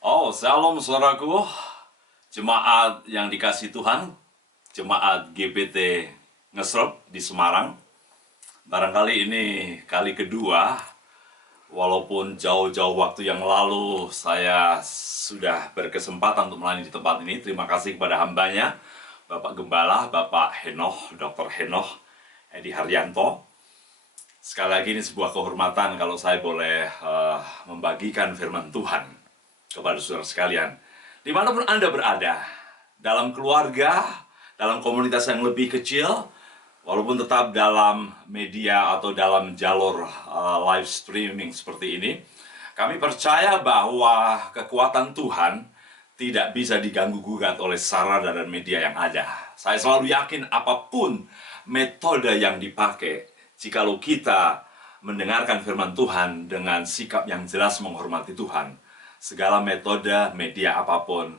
Oh, shalom saudaraku, jemaat yang dikasih Tuhan, jemaat GPT Ngesrop di Semarang. Barangkali ini kali kedua, walaupun jauh-jauh waktu yang lalu saya sudah berkesempatan untuk melayani di tempat ini. Terima kasih kepada hambanya, Bapak Gembala, Bapak Henoh, Dr. Henoh, Edi Haryanto. Sekali lagi ini sebuah kehormatan kalau saya boleh membagikan firman Tuhan kepada saudara sekalian, dimanapun Anda berada, dalam keluarga, dalam komunitas yang lebih kecil, walaupun tetap dalam media atau dalam jalur live streaming seperti ini, kami percaya bahwa kekuatan Tuhan tidak bisa diganggu-gugat oleh sarana dan media yang ada. Saya selalu yakin apapun metode yang dipakai, jikalau kita mendengarkan firman Tuhan dengan sikap yang jelas menghormati Tuhan, segala metode, media apapun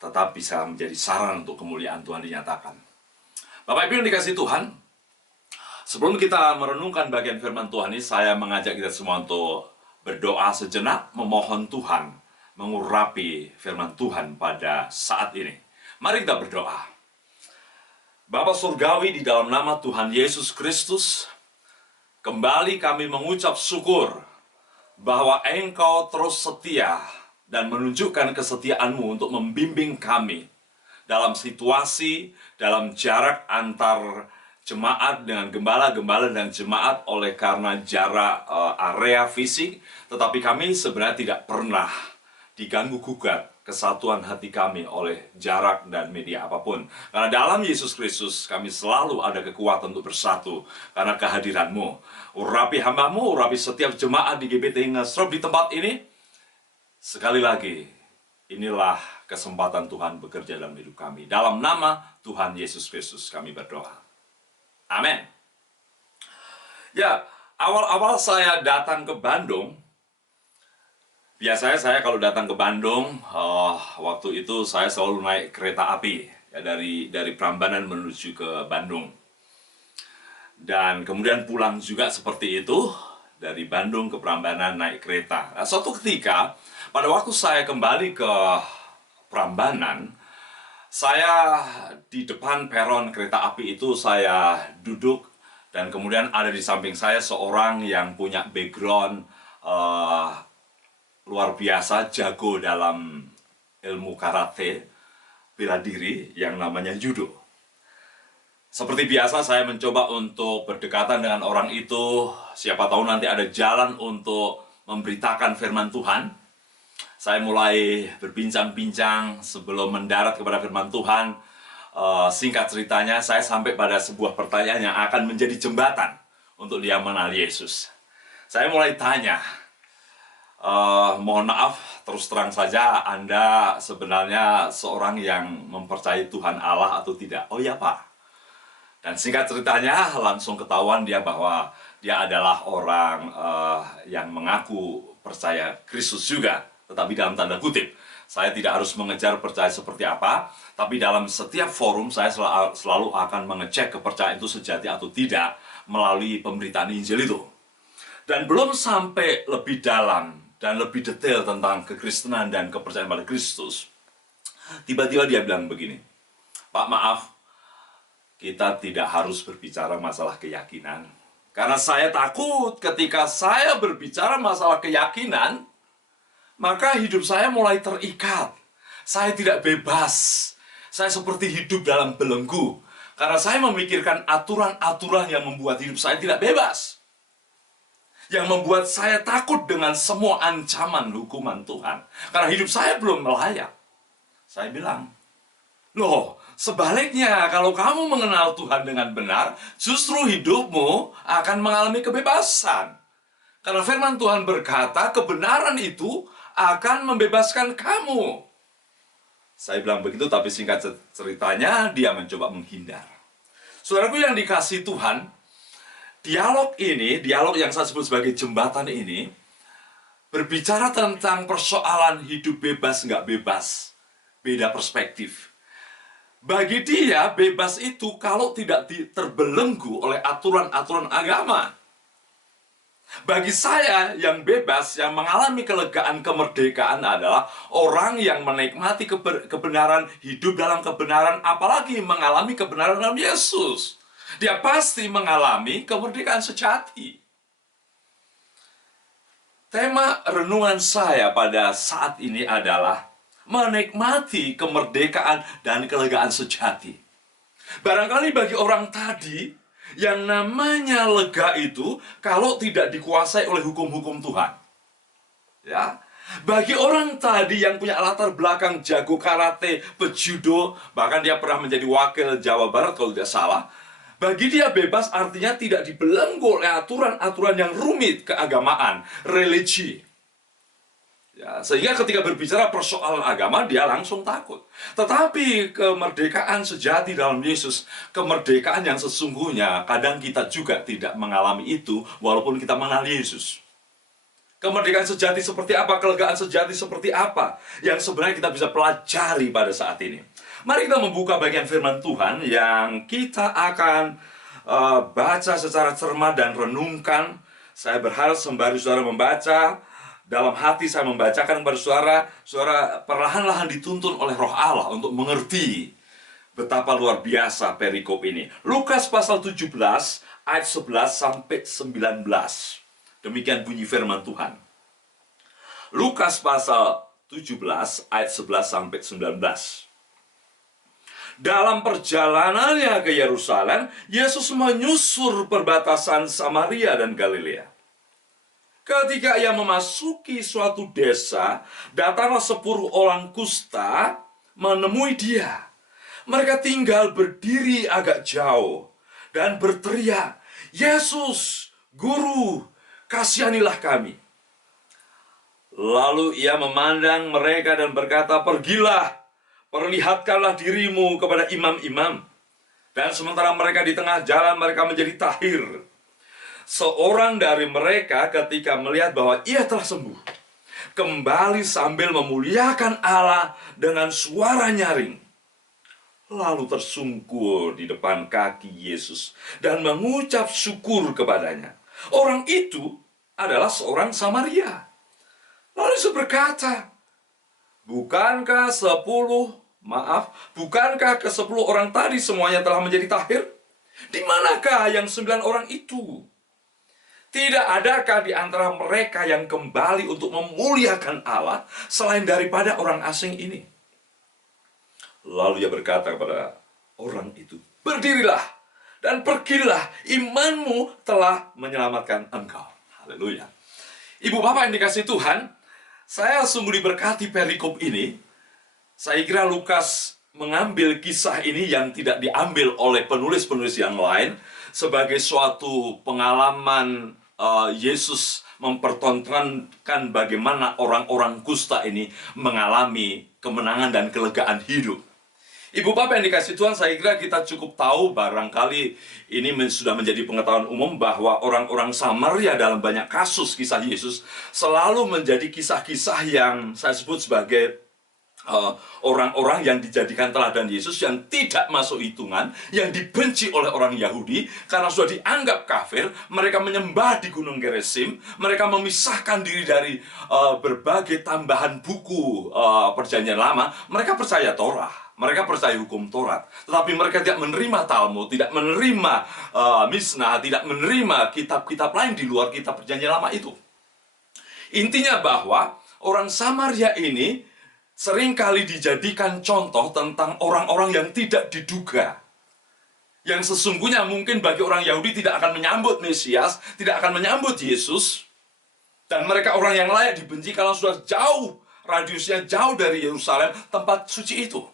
tetap bisa menjadi saran untuk kemuliaan Tuhan dinyatakan. Bapak Ibu yang dikasih Tuhan, sebelum kita merenungkan bagian firman Tuhan ini, saya mengajak kita semua untuk berdoa sejenak, memohon Tuhan mengurapi firman Tuhan pada saat ini. Mari kita berdoa. Bapa Surgawi, di dalam nama Tuhan Yesus Kristus, kembali kami mengucap syukur bahwa Engkau terus setia dan menunjukkan kesetiaan-Mu untuk membimbing kami dalam situasi, dalam jarak antar jemaat dengan gembala-gembala dan jemaat oleh karena jarak area fisik, tetapi kami sebenarnya tidak pernah diganggu-gugat kesatuan hati kami oleh jarak dan media apapun. Karena dalam Yesus Kristus kami selalu ada kekuatan untuk bersatu karena kehadiran-Mu. Urapi hamba-Mu, urapi setiap jemaat di GPT Ngesrop di tempat ini. Sekali lagi, inilah kesempatan Tuhan bekerja dalam hidup kami. Dalam nama Tuhan Yesus Kristus kami berdoa. Amin. Ya, awal-awal saya datang ke Bandung, biasanya saya kalau datang ke Bandung, waktu itu saya selalu naik kereta api ya, dari Prambanan menuju ke Bandung. Dan kemudian pulang juga seperti itu, dari Bandung ke Prambanan naik kereta. Nah, suatu ketika, pada waktu saya kembali ke Prambanan, saya di depan peron kereta api itu saya duduk, dan kemudian ada di samping saya seorang yang punya background luar biasa, jago dalam ilmu karate, bela diri yang namanya judo. Seperti biasa saya mencoba untuk berdekatan dengan orang itu, siapa tahu nanti ada jalan untuk memberitakan firman Tuhan. Saya mulai berbincang-bincang sebelum mendarat kepada firman Tuhan. Singkat ceritanya, saya sampai pada sebuah pertanyaan yang akan menjadi jembatan untuk dia mengenal Yesus. Saya mulai tanya, mohon maaf, terus terang saja, Anda sebenarnya seorang yang mempercayai Tuhan Allah atau tidak? Oh ya Pak. Dan singkat ceritanya, langsung ketahuan dia bahwa dia adalah orang yang mengaku percaya Kristus juga, tetapi dalam tanda kutip. Saya tidak harus mengejar percaya seperti apa, tapi dalam setiap forum saya selalu akan mengecek kepercayaan itu sejati atau tidak melalui pemberitaan Injil itu. Dan belum sampai lebih dalam dan lebih detail tentang kekristenan dan kepercayaan pada Kristus, tiba-tiba dia bilang begini, Pak maaf, kita tidak harus berbicara masalah keyakinan. Karena saya takut ketika saya berbicara masalah keyakinan, maka hidup saya mulai terikat. Saya tidak bebas. Saya seperti hidup dalam belenggu. Karena saya memikirkan aturan-aturan yang membuat hidup saya tidak bebas. Yang membuat saya takut dengan semua ancaman hukuman Tuhan. Karena hidup saya belum layak. Saya bilang, loh, sebaliknya kalau kamu mengenal Tuhan dengan benar, justru hidupmu akan mengalami kebebasan. Karena firman Tuhan berkata, kebenaran itu akan membebaskan kamu. Saya bilang begitu, tapi singkat ceritanya, dia mencoba menghindar. Saudaraku yang dikasih Tuhan, dialog ini, dialog yang saya sebut sebagai jembatan ini, berbicara tentang persoalan hidup bebas nggak bebas. Beda perspektif. Bagi dia, bebas itu kalau tidak terbelenggu oleh aturan-aturan agama. Bagi saya yang bebas, yang mengalami kelegaan kemerdekaan adalah orang yang menikmati kebenaran, hidup dalam kebenaran, apalagi mengalami kebenaran dalam Yesus. Dia pasti mengalami kemerdekaan sejati. Tema renungan saya pada saat ini adalah menikmati kemerdekaan dan kelegaan sejati. Barangkali bagi orang tadi, yang namanya lega itu kalau tidak dikuasai oleh hukum-hukum Tuhan. Ya, bagi orang tadi yang punya latar belakang jago karate, pejudo, bahkan dia pernah menjadi wakil Jawa Barat kalau tidak salah, bagi dia bebas artinya tidak dibelenggu oleh aturan-aturan yang rumit keagamaan, religi. Ya, sehingga ketika berbicara persoalan agama, dia langsung takut. Tetapi kemerdekaan sejati dalam Yesus, kemerdekaan yang sesungguhnya, kadang kita juga tidak mengalami itu, walaupun kita mengenal Yesus. Kemerdekaan sejati seperti apa, kelegaan sejati seperti apa, yang sebenarnya kita bisa pelajari pada saat ini. Mari kita membuka bagian firman Tuhan yang kita akan baca secara cermat dan renungkan. Saya berharap sembari saudara membaca, dalam hati saya membacakan kepada saudara perlahan-lahan dituntun oleh Roh Allah untuk mengerti betapa luar biasa perikop ini. Lukas pasal 17 ayat 11 sampai 19. Demikian bunyi firman Tuhan. Lukas pasal 17 ayat 11 sampai 19. Dalam perjalanannya ke Yerusalem, Yesus menyusur perbatasan Samaria dan Galilea. Ketika ia memasuki suatu desa, datanglah 10 orang kusta menemui dia. Mereka tinggal berdiri agak jauh dan berteriak, "Yesus, Guru, kasihanilah kami." Lalu ia memandang mereka dan berkata, "Pergilah, perlihatkanlah dirimu kepada imam-imam." Dan sementara mereka di tengah jalan, mereka menjadi tahir. Seorang dari mereka ketika melihat bahwa ia telah sembuh, kembali sambil memuliakan Allah dengan suara nyaring. Lalu tersungkur di depan kaki Yesus dan mengucap syukur kepadanya. Orang itu adalah seorang Samaria. Lalu Yesus berkata, bukankah ke-10 orang tadi semuanya telah menjadi tahir? Di manakah yang 9 orang itu? Tidak adakah di antara mereka yang kembali untuk memuliakan Allah selain daripada orang asing ini? Lalu ia berkata kepada orang itu, "Berdirilah dan pergilah, imanmu telah menyelamatkan engkau." Haleluya. Ibu bapak yang dikasihi Tuhan, saya sungguh diberkati perikop ini. Saya kira Lukas mengambil kisah ini yang tidak diambil oleh penulis-penulis yang lain sebagai suatu pengalaman Yesus mempertontonkan bagaimana orang-orang kusta ini mengalami kemenangan dan kelegaan hidup. Ibu bapak yang dikasih Tuhan, saya kira kita cukup tahu, barangkali ini sudah menjadi pengetahuan umum bahwa orang-orang Samaria dalam banyak kasus kisah Yesus selalu menjadi kisah-kisah yang saya sebut sebagai orang-orang yang dijadikan teladan Yesus, yang tidak masuk hitungan, yang dibenci oleh orang Yahudi karena sudah dianggap kafir. Mereka menyembah di Gunung Gerizim, mereka memisahkan diri dari berbagai tambahan buku perjanjian lama. Mereka percaya Torah, mereka percaya hukum Taurat, tetapi mereka tidak menerima Talmud, tidak menerima Mishnah, tidak menerima kitab-kitab lain di luar kitab perjanjian lama itu. Intinya bahwa orang Samaria ini seringkali dijadikan contoh tentang orang-orang yang tidak diduga, yang sesungguhnya mungkin bagi orang Yahudi tidak akan menyambut Mesias, tidak akan menyambut Yesus, dan mereka orang yang layak dibenci kalau sudah jauh, radiusnya jauh dari Yerusalem, tempat suci itu.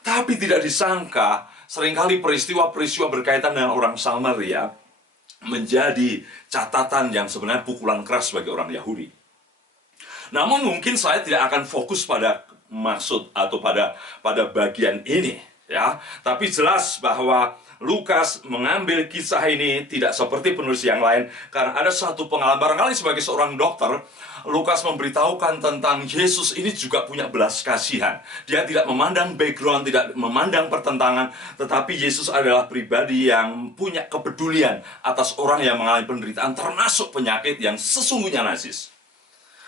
Tapi tidak disangka, seringkali peristiwa-peristiwa berkaitan dengan orang Samaria menjadi catatan yang sebenarnya pukulan keras bagi orang Yahudi. Namun mungkin saya tidak akan fokus pada maksud atau pada bagian ini, ya. Tapi jelas bahwa Lukas mengambil kisah ini tidak seperti penulis yang lain, karena ada satu pengalaman. Barangkali sebagai seorang dokter, Lukas memberitahukan tentang Yesus ini juga punya belas kasihan. Dia tidak memandang background, tidak memandang pertentangan, tetapi Yesus adalah pribadi yang punya kepedulian atas orang yang mengalami penderitaan, termasuk penyakit yang sesungguhnya najis.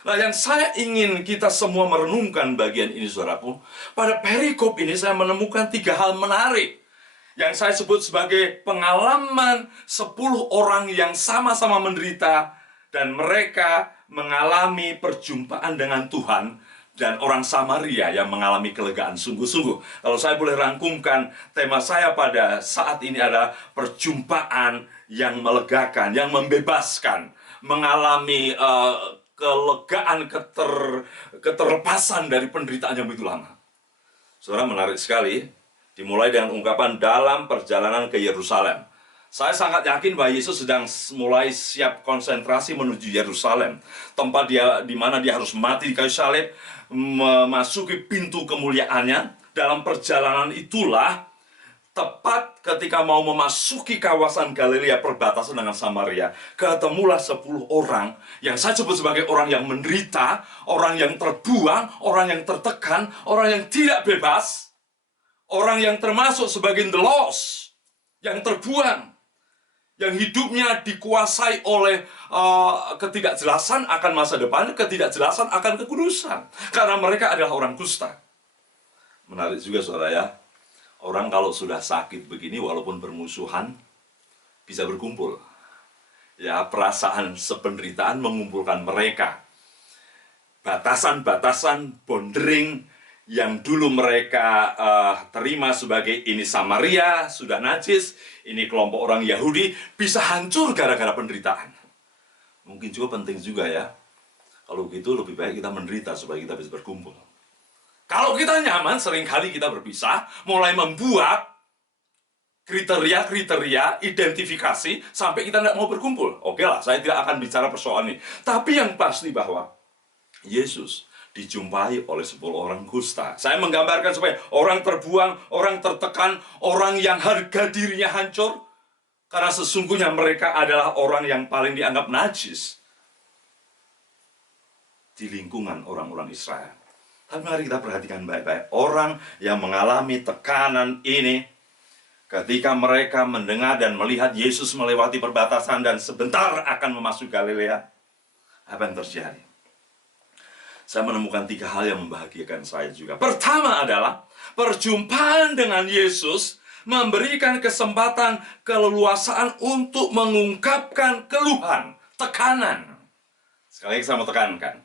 Nah, yang saya ingin kita semua merenungkan bagian ini, saudaraku, pada perikop ini saya menemukan 3 hal menarik yang saya sebut sebagai pengalaman 10 orang yang sama-sama menderita dan mereka mengalami perjumpaan dengan Tuhan, dan orang Samaria yang mengalami kelegaan sungguh-sungguh. Kalau saya boleh rangkumkan, tema saya pada saat ini adalah perjumpaan yang melegakan, yang membebaskan, mengalami kelegaan, keterlepasan dari penderitaan yang begitu lama. Saudara, menarik sekali. Dimulai dengan ungkapan dalam perjalanan ke Yerusalem. Saya sangat yakin bahwa Yesus sedang mulai siap konsentrasi menuju Yerusalem, tempat di mana dia harus mati di kayu salib, memasuki pintu kemuliaannya. Dalam perjalanan itulah, tepat ketika mau memasuki kawasan Galilea perbatasan dengan Samaria, ketemulah 10 orang yang saya sebut sebagai orang yang menderita, orang yang terbuang, orang yang tertekan, orang yang tidak bebas, orang yang termasuk sebagai the lost, yang terbuang, yang hidupnya dikuasai oleh ketidakjelasan akan masa depan, ketidakjelasan akan kekudusan, karena mereka adalah orang kusta. Menarik juga, saudara, ya. Orang kalau sudah sakit begini, walaupun bermusuhan, bisa berkumpul. Ya, perasaan sependeritaan mengumpulkan mereka. Batasan-batasan, bondering, yang dulu mereka terima sebagai ini Samaria, sudah najis, ini kelompok orang Yahudi, bisa hancur gara-gara penderitaan. Mungkin juga penting juga, ya. Kalau gitu lebih baik kita menderita supaya kita bisa berkumpul. Kalau kita nyaman, seringkali kita berpisah, mulai membuat kriteria, identifikasi, sampai kita tidak mau berkumpul. Oke lah, saya tidak akan bicara persoalan ini. Tapi yang pasti bahwa Yesus dijumpai oleh 10 orang kusta. Saya menggambarkan supaya orang terbuang, orang tertekan, orang yang harga dirinya hancur, karena sesungguhnya mereka adalah orang yang paling dianggap najis di lingkungan orang-orang Israel. Tapi mari kita perhatikan baik-baik. Orang yang mengalami tekanan ini, ketika mereka mendengar dan melihat Yesus melewati perbatasan dan sebentar akan memasuki Galilea, apa yang terjadi? Saya menemukan 3 hal yang membahagiakan saya juga. Pertama adalah perjumpaan dengan Yesus memberikan kesempatan keleluasaan untuk mengungkapkan keluhan, tekanan. Sekali lagi saya mau tekankan,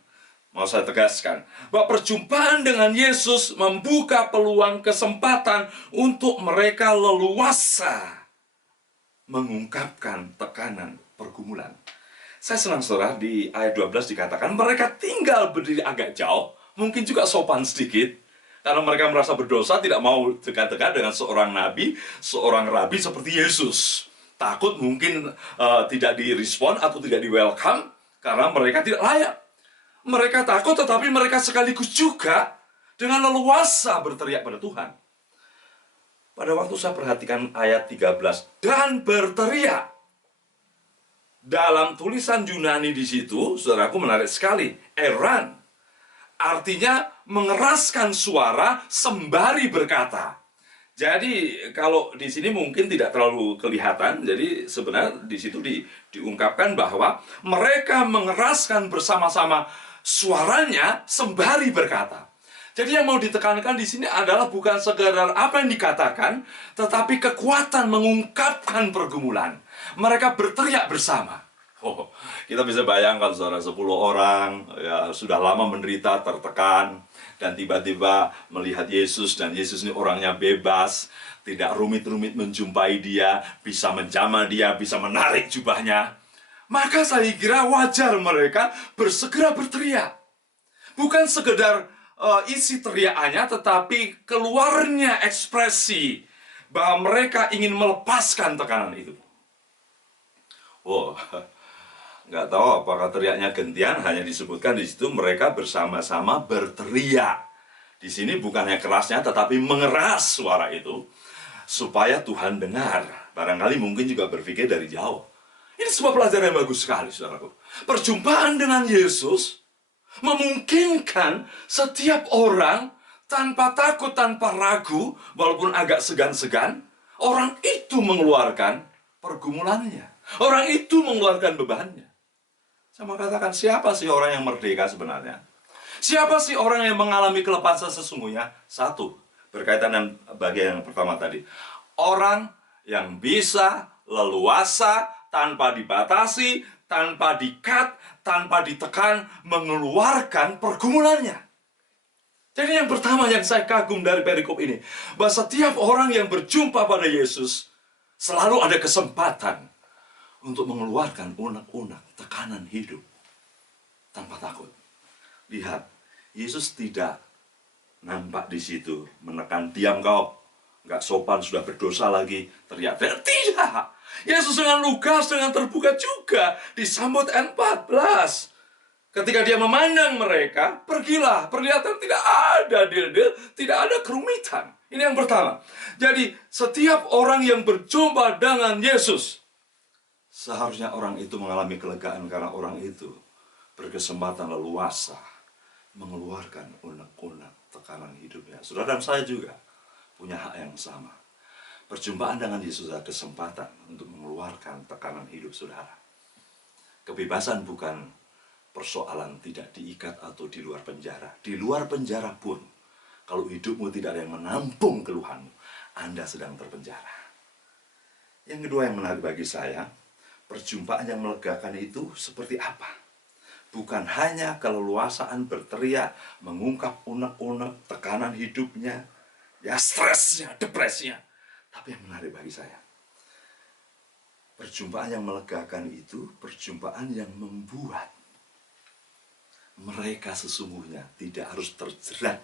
mau saya tegaskan, bahwa perjumpaan dengan Yesus membuka peluang kesempatan untuk mereka leluasa mengungkapkan tekanan pergumulan. Saya senang, saudara, di ayat 12 dikatakan mereka tinggal berdiri agak jauh, mungkin juga sopan sedikit, karena mereka merasa berdosa, tidak mau dekat-dekat dengan seorang nabi, seorang rabi seperti Yesus. Takut mungkin tidak direspon atau tidak di-welcome, karena mereka tidak layak. Mereka takut, tetapi mereka sekaligus juga dengan leluasa berteriak pada Tuhan. Pada waktu saya perhatikan ayat 13, dan berteriak. Dalam tulisan Yunani di situ, saudaraku, menarik sekali. Eran, artinya mengeraskan suara sembari berkata. Jadi kalau di sini mungkin tidak terlalu kelihatan. Jadi sebenarnya di situ diungkapkan bahwa mereka mengeraskan bersama-sama suaranya sembari berkata. Jadi yang mau ditekankan di sini adalah bukan sekedar apa yang dikatakan, tetapi kekuatan mengungkapkan pergumulan. Mereka berteriak bersama. Oh, kita bisa bayangkan, saudara, 10 orang ya sudah lama menderita, tertekan, dan tiba-tiba melihat Yesus, dan Yesus ini orangnya bebas, tidak rumit-rumit menjumpai dia, bisa menjamah dia, bisa menarik jubahnya. Maka saya kira wajar mereka bersegera berteriak. Bukan sekedar isi teriakannya, tetapi keluarnya ekspresi bahwa mereka ingin melepaskan tekanan itu. Wow, nggak tahu apakah teriaknya gantian, hanya disebutkan di situ mereka bersama-sama berteriak. Di sini bukannya kerasnya, tetapi mengeras suara itu. supaya Tuhan dengar. Barangkali mungkin juga berpikir dari jauh. Ini sebuah pelajaran yang bagus sekali, saudaraku. Perjumpaan dengan Yesus memungkinkan setiap orang tanpa takut, tanpa ragu, walaupun agak segan-segan, orang itu mengeluarkan pergumulannya. Orang itu mengeluarkan bebannya. Saya mau katakan, siapa sih orang yang merdeka sebenarnya? Siapa sih orang yang mengalami kelepasan sesungguhnya? Satu, berkaitan dengan bagian yang pertama tadi. Orang yang bisa leluasa, tanpa dibatasi, tanpa dikat, tanpa ditekan, mengeluarkan pergumulannya. Jadi yang pertama yang saya kagum dari perikop ini, bahwa setiap orang yang berjumpa pada Yesus, selalu ada kesempatan untuk mengeluarkan unek-unek tekanan hidup tanpa takut. Lihat, Yesus tidak nampak di situ menekan, diam kau, nggak sopan, sudah berdosa lagi, teriak-teriak. Tidak. Yesus dengan lugas, dengan terbuka juga disambut ayat 14. Ketika dia memandang mereka, pergilah, perlihatan tidak ada deal-deal, tidak ada kerumitan. Ini yang pertama. Jadi setiap orang yang berjumpa dengan Yesus, seharusnya orang itu mengalami kelegaan karena orang itu berkesempatan leluasa mengeluarkan unek-unek tekanan hidupnya. Saudara dan saya juga punya hak yang sama. Perjumpaan dengan Yesus adalah kesempatan untuk mengeluarkan tekanan hidup saudara. Kebebasan bukan persoalan tidak diikat atau di luar penjara. Di luar penjara pun, kalau hidupmu tidak ada yang menampung keluhanmu, Anda sedang terpenjara. Yang kedua yang menarik bagi saya, perjumpaan yang melegakan itu seperti apa? Bukan hanya keleluasaan berteriak, mengungkap unek-unek tekanan hidupnya, ya stresnya, depresinya. Tapi yang menarik bagi saya, perjumpaan yang melegakan itu perjumpaan yang membuat mereka sesungguhnya tidak harus terjerat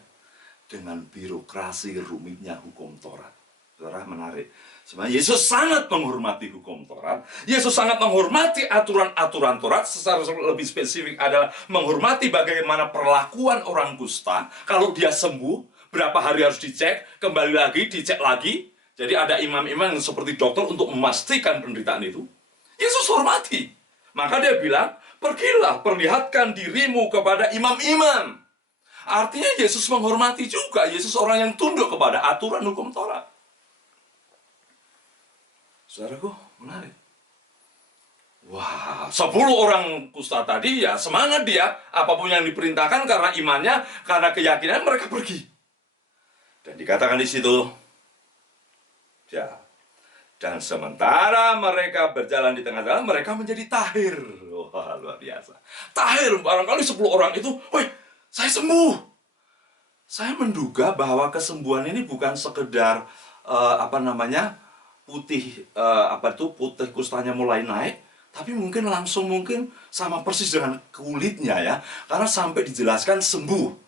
dengan birokrasi rumitnya hukum Taurat. Saudara, menarik. Sebenarnya Yesus sangat menghormati hukum Taurat. Yesus sangat menghormati aturan-aturan Taurat. Secara lebih spesifik adalah menghormati bagaimana perlakuan orang kusta. Kalau dia sembuh, berapa hari harus dicek, kembali lagi, dicek lagi. Jadi ada imam-imam yang seperti dokter untuk memastikan penderitaan itu. Yesus hormati. Maka dia bilang, pergilah, perlihatkan dirimu kepada imam-imam. Artinya Yesus menghormati juga. Yesus orang yang tunduk kepada aturan hukum Taurat. Saudaraku, menarik. Wah, 10 orang kusta tadi ya semangat dia. Apapun yang diperintahkan karena imannya, karena keyakinan mereka pergi. Dan dikatakan di situ, ya, dan sementara mereka berjalan di tengah jalan, mereka menjadi tahir. Wah, luar biasa. Tahir, barangkali 10 orang itu, woi, saya sembuh. Saya menduga bahwa kesembuhan ini bukan sekedar putih putih kustanya mulai naik, tapi mungkin langsung sama persis dengan kulitnya ya, karena sampai dijelaskan sembuh.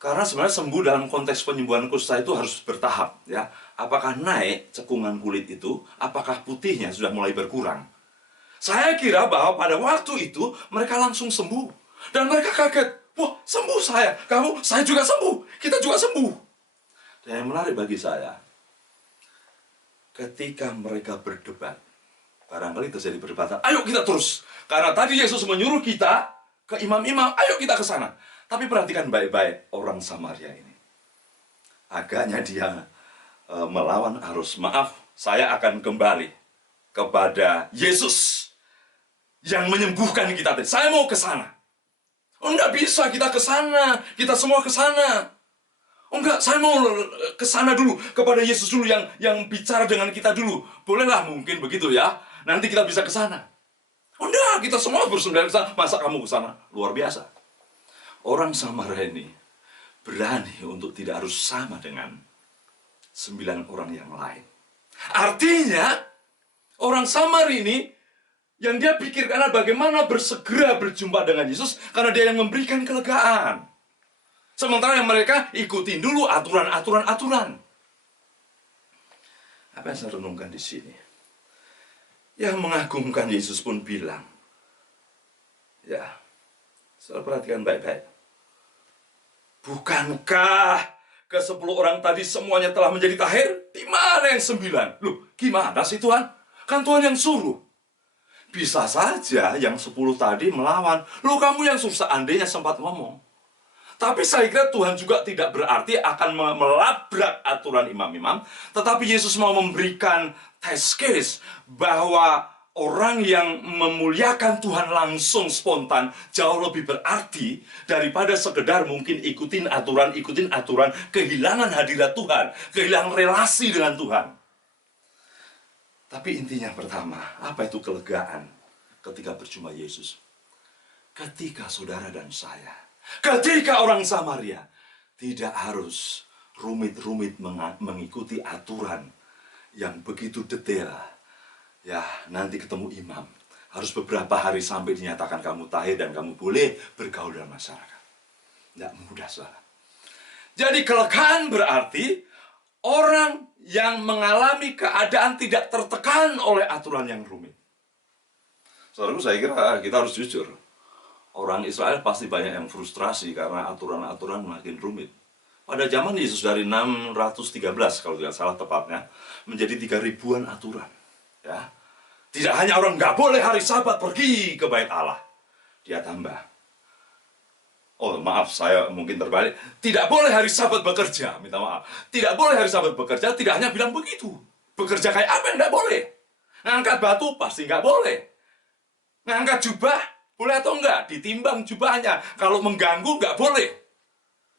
Karena sebenarnya sembuh dalam konteks penyembuhan kusta itu harus bertahap ya. Apakah naik cekungan kulit itu, apakah putihnya sudah mulai berkurang. Saya kira bahwa pada waktu itu mereka langsung sembuh. Dan mereka kaget, wah sembuh saya, saya juga sembuh, kita juga sembuh. Dan yang menarik bagi saya, ketika mereka berdebat, barangkali terjadi perdebatan, ayo kita terus. Karena tadi Yesus menyuruh kita ke imam-imam, ayo kita ke sana. Tapi perhatikan baik-baik orang Samaria ini. Agaknya dia melawan arus. Maaf, saya akan kembali kepada Yesus yang menyembuhkan kita tadi. Saya mau ke sana. Oh, enggak bisa kita ke sana. Kita semua ke sana. Oh enggak, saya mau ke sana dulu, kepada Yesus dulu yang bicara dengan kita dulu. Bolehlah mungkin begitu ya. Nanti kita bisa ke sana. Oh enggak, kita semua bersembunyi ke sana. Masa kamu ke sana? Luar biasa. Orang Samaria ini berani untuk tidak harus sama dengan 9 orang yang lain. Artinya, orang Samaria ini yang dia pikirkan adalah bagaimana bersegera berjumpa dengan Yesus karena dia yang memberikan kelegaan. Sementara yang mereka ikutin dulu aturan-aturan. Apa yang saya renungkan di sini? Yang mengagumkan Yesus pun bilang, ya, saya perhatikan baik-baik. Bukankah ke-10 orang tadi semuanya telah menjadi tahir, di mana yang 9? Loh, gimana sih Tuhan? Kan Tuhan yang suruh. Bisa saja yang 10 tadi melawan. Loh, kamu yang suruh, seandainya sempat ngomong. Tapi saya kira Tuhan juga tidak berarti akan melabrak aturan imam-imam. Tetapi Yesus mau memberikan test case bahwa orang yang memuliakan Tuhan langsung spontan jauh lebih berarti daripada sekedar mungkin ikutin aturan, kehilangan hadirat Tuhan, kehilangan relasi dengan Tuhan. Tapi intinya pertama, apa itu kelegaan ketika berjumpa Yesus? Ketika saudara dan saya, ketika orang Samaria tidak harus rumit-rumit mengikuti aturan yang begitu detail. Ya, nanti ketemu imam. Harus beberapa hari sampai dinyatakan kamu tahir dan kamu boleh bergaul dalam masyarakat. Tidak mudah, saudara. Jadi kelegaan berarti orang yang mengalami keadaan tidak tertekan oleh aturan yang rumit. Saudaraku, saya kira kita harus jujur. Orang Israel pasti banyak yang frustrasi karena aturan-aturan makin rumit. Pada zaman Yesus dari 613 kalau tidak salah tepatnya, menjadi 3000-an aturan. Ya, tidak hanya orang nggak boleh hari Sabat pergi ke bait Allah, dia tambah. Oh maaf, saya mungkin terbalik. Tidak boleh hari Sabat bekerja, minta maaf. Tidak boleh hari Sabat bekerja, tidak hanya bilang begitu. Bekerja kayak apa yang nggak boleh? Ngangkat batu pasti nggak boleh. Ngangkat jubah boleh atau enggak? Ditimbang jubahnya. Kalau mengganggu nggak boleh.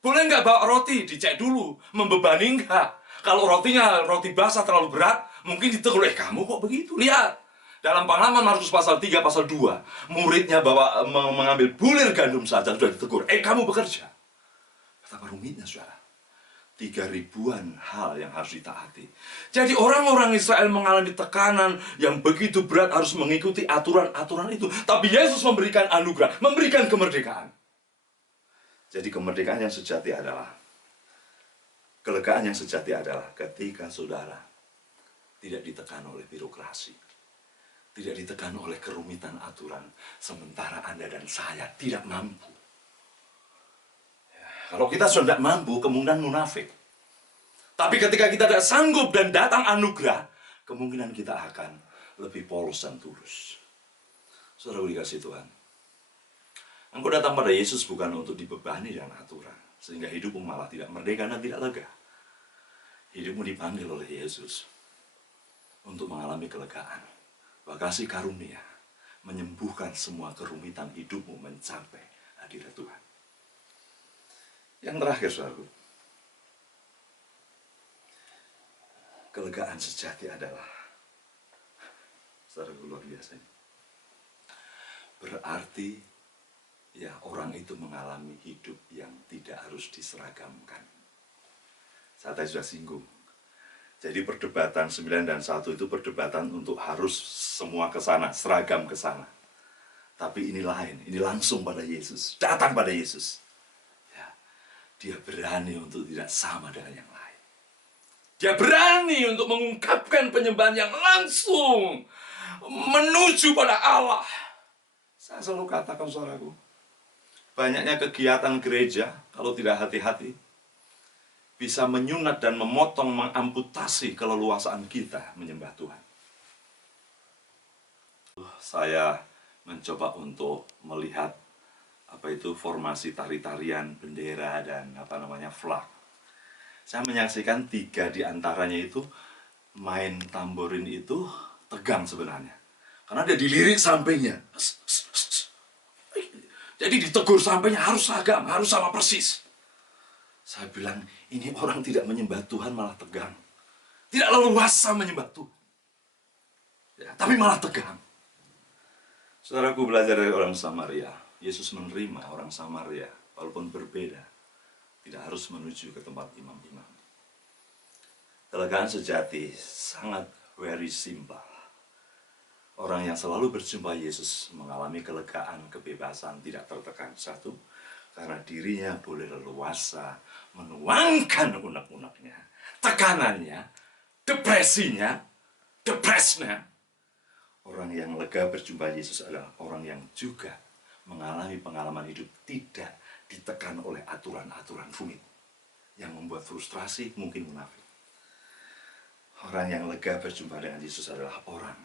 Boleh nggak bawa roti? Dicek dulu. Membebani enggak? Kalau rotinya roti basah terlalu berat, mungkin ditegur, kamu kok begitu? Lihat, dalam Pengalaman Markus pasal 3, pasal 2, muridnya mengambil bulir gandum saja, sudah ditegur, kamu bekerja. Betapa rumitnya, saudara. 3000-an hal yang harus ditaati. Jadi orang-orang Israel mengalami tekanan yang begitu berat harus mengikuti aturan-aturan itu. Tapi Yesus memberikan anugerah, memberikan kemerdekaan. Jadi kemerdekaan yang sejati adalah, kelegaan yang sejati adalah ketika saudara tidak ditekan oleh birokrasi, tidak ditekan oleh kerumitan aturan, sementara Anda dan saya tidak mampu. Ya, kalau kita sudah tidak mampu, kemungkinan munafik. Tapi ketika kita tidak sanggup dan datang anugerah, kemungkinan kita akan lebih polos dan tulus. Saudara dikasih Tuhan, engkau datang pada Yesus bukan untuk dibebani dengan aturan, sehingga hidupmu malah tidak merdeka dan tidak lega. Hidupmu dipanggil oleh Yesus untuk mengalami kelegaan. Kasih karunia menyembuhkan semua kerumitan hidupmu mencapai hadirat Tuhan. Yang terakhir, saudaraku, kelegaan sejati adalah, saudaraku, luar biasa, berarti ya orang itu mengalami hidup yang tidak harus diseragamkan. Saya tadi sudah singgung. Jadi perdebatan 9 dan 1 itu perdebatan untuk harus semua ke sana, seragam ke sana. Tapi ini lain, ini langsung pada Yesus, datang pada Yesus. Ya, dia berani untuk tidak sama dengan yang lain. Dia berani untuk mengungkapkan penyembahan yang langsung menuju pada Allah. Saya selalu katakan, saudaraku, banyaknya kegiatan gereja kalau tidak hati-hati bisa menyunat dan memotong, mengamputasi keleluasaan kita menyembah Tuhan. Saya mencoba untuk melihat apa itu formasi tari-tarian, bendera, dan flag. Saya menyaksikan 3 di antaranya itu main tamborin itu tegang sebenarnya. Karena dia dilirik sampingnya. Jadi ditegur sampingnya harus seragam, harus sama persis. Saya bilang, ini orang tidak menyembah Tuhan malah tegang. Tidak leluasa menyembah Tuhan. Ya, tapi malah tegang. Saudaraku, belajar dari orang Samaria. Yesus menerima orang Samaria, walaupun berbeda. Tidak harus menuju ke tempat imam-imam. Kelegaan sejati sangat very simple. Orang yang selalu berjumpa Yesus mengalami kelegaan, kebebasan, tidak tertekan. 1, karena dirinya boleh leluasa menuangkan unek-uneknya, tekanannya, depresinya, depresnya. Orang yang lega berjumpa Yesus adalah orang yang juga mengalami pengalaman hidup tidak ditekan oleh aturan-aturan rumit. Yang membuat frustrasi mungkin munafik. Orang yang lega berjumpa dengan Yesus adalah orang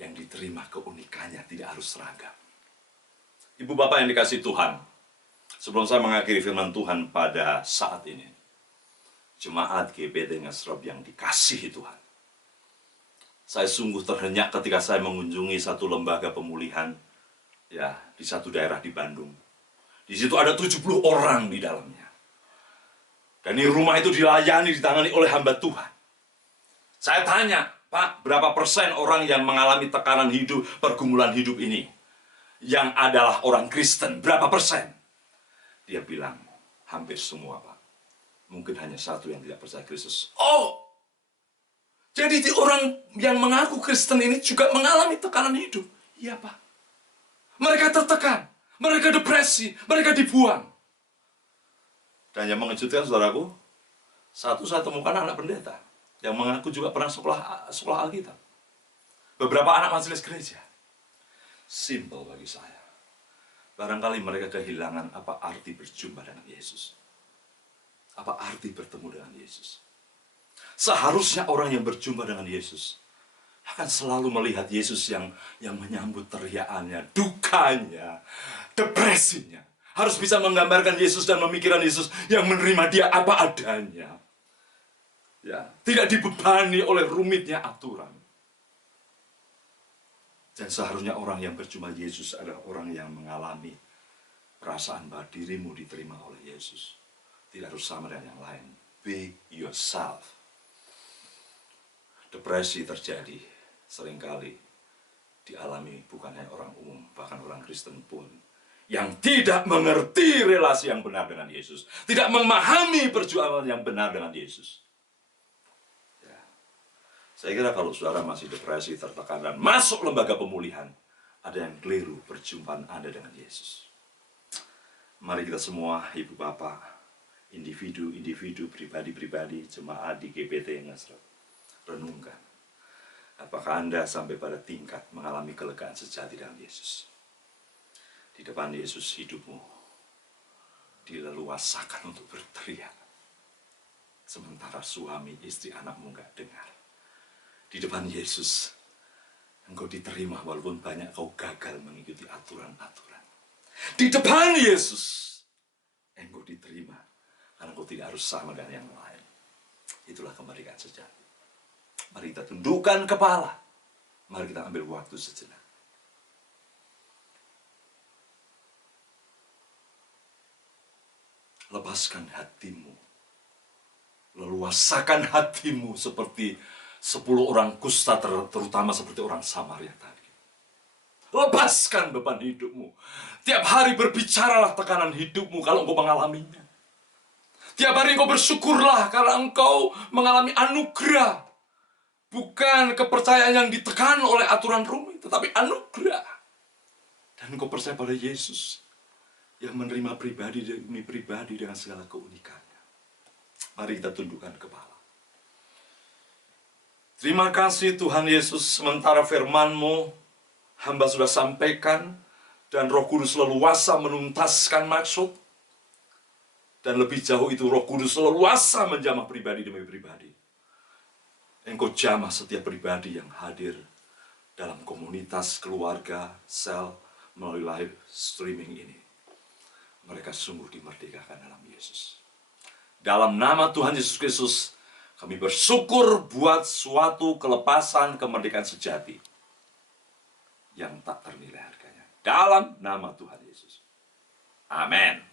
yang diterima keunikannya, tidak harus seragam. Ibu bapak yang dikasih Tuhan, sebelum saya mengakhiri firman Tuhan pada saat ini, jemaat GBT Ngesrop yang dikasihi Tuhan, saya sungguh terhenyak ketika saya mengunjungi satu lembaga pemulihan ya di satu daerah di Bandung. Di situ ada 70 orang di dalamnya. Dan di rumah itu dilayani, ditangani oleh hamba Tuhan. Saya tanya, Pak, berapa persen orang yang mengalami tekanan hidup, pergumulan hidup ini yang adalah orang Kristen? Berapa persen? Dia bilang, hampir semua, Pak. Mungkin hanya satu yang tidak percaya Kristus. Oh, jadi orang yang mengaku Kristen ini juga mengalami tekanan hidup. Iya, Pak. Mereka tertekan, mereka depresi, mereka dibuang. Dan yang mengejutkan, saudaraku, satu saya temukan anak pendeta yang mengaku juga pernah sekolah Alkitab. Beberapa anak majelis gereja. Simple bagi saya. Barangkali mereka kehilangan apa arti berjumpa dengan Yesus. Apa arti bertemu dengan Yesus. Seharusnya orang yang berjumpa dengan Yesus akan selalu melihat Yesus yang menyambut teriakannya, dukanya, depresinya. Harus bisa menggambarkan Yesus dan memikirkan Yesus yang menerima dia apa adanya. Ya, tidak dibebani oleh rumitnya aturan. Dan seharusnya orang yang berjumpa Yesus adalah orang yang mengalami perasaan bahwa dirimu diterima oleh Yesus. Tidak harus sama dengan yang lain. Be yourself. Depresi terjadi seringkali dialami bukan hanya orang umum, bahkan orang Kristen pun yang tidak mengerti relasi yang benar dengan Yesus, tidak memahami perjuangan yang benar dengan Yesus. Ya. Saya kira kalau saudara masih depresi, tertekan, dan masuk lembaga pemulihan, ada yang keliru perjumpaan Anda dengan Yesus. Mari kita semua, ibu bapak, individu-individu, pribadi-pribadi, jemaat di GBT Ngesrop, renungkan. Apakah Anda sampai pada tingkat mengalami kelegaan sejati dengan Yesus? Di depan Yesus hidupmu dileluasakan untuk berteriak. Sementara suami, istri, anakmu nggak dengar. Di depan Yesus, engkau diterima walaupun banyak kau gagal mengikuti aturan-aturan. Di depan Yesus, engkau diterima karena engkau tidak harus sama dengan yang lain. Itulah kemerdekaan sejati. Mari kita tundukkan kepala. Mari kita ambil waktu sejenak. Lepaskan hatimu. Leluasakan hatimu seperti 10 orang kusta, terutama seperti orang Samaria tadi. Lepaskan beban hidupmu. Tiap hari berbicaralah tekanan hidupmu kalau engkau mengalaminya. Tiap hari engkau bersyukurlah karena engkau mengalami anugerah. Bukan kepercayaan yang ditekan oleh aturan rumit, tetapi anugerah. Dan engkau percaya pada Yesus yang menerima pribadi demi pribadi dengan segala keunikannya. Mari kita tundukkan kepala. Terima kasih Tuhan Yesus, sementara firman-Mu hamba sudah sampaikan dan Roh Kudus leluasa menuntaskan maksud. Dan lebih jauh itu Roh Kudus leluasa menjamah pribadi demi pribadi. Engkau jamah setiap pribadi yang hadir dalam komunitas, keluarga, sel, melalui live streaming ini. Mereka sungguh dimerdekakan dalam Yesus. Dalam nama Tuhan Yesus Kristus, kami bersyukur buat suatu kelepasan kemerdekaan sejati yang tak ternilai harganya. Dalam nama Tuhan Yesus. Amin.